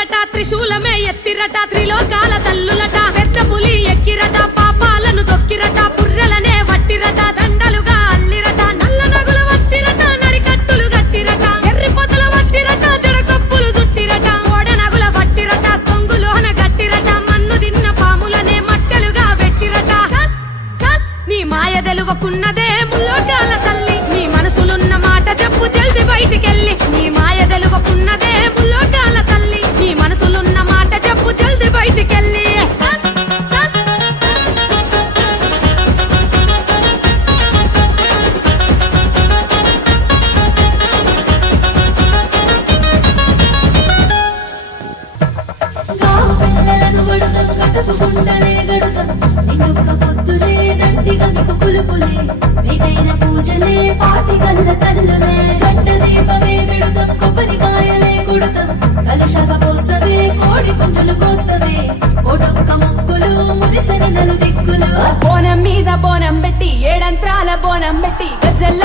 ఎక్కిరట త్రిశూలమే ఎత్తిరట త్రిలోకాల తల్లులట పెద్ద పులి ఎక్కిరట పాపాలను తొక్కిరట పుర్రలనే వట్టిరట దండలుగా అల్లిరట నల్ల నగుల వట్టిరట నడికట్టులు గట్టిరట ఎర్రి పొదల వట్టిరట జడకొప్పులు దుట్టిరట ఓడ నగుల వట్టిరట కొంగులోన గట్టిరట మన్ను తిన్న పాములనే మట్టెలుగా వెట్టిరట. నీ మాయ తెలువకున్నదే ముల్లోకాల తల్లి. గడుదాం గుండలే గడుదాం నిన్నొక్క పొద్దులే దండిగా మీకు పులుపులే వేటైన పూజలే పాటి గల్ల తల్లులే గంట దీపమే విడుదాం కొబ్బరికాయలే కొడుదాం కలశక పోస్తవే కోడి పుంజులు కోస్తవే. కోటొక్క మొక్కులు ముదిసని నలు దిక్కులు. బోనం మీద బోనం పెట్టి ఏడంత్రాల బోనం పెట్టి గజ్జల్ల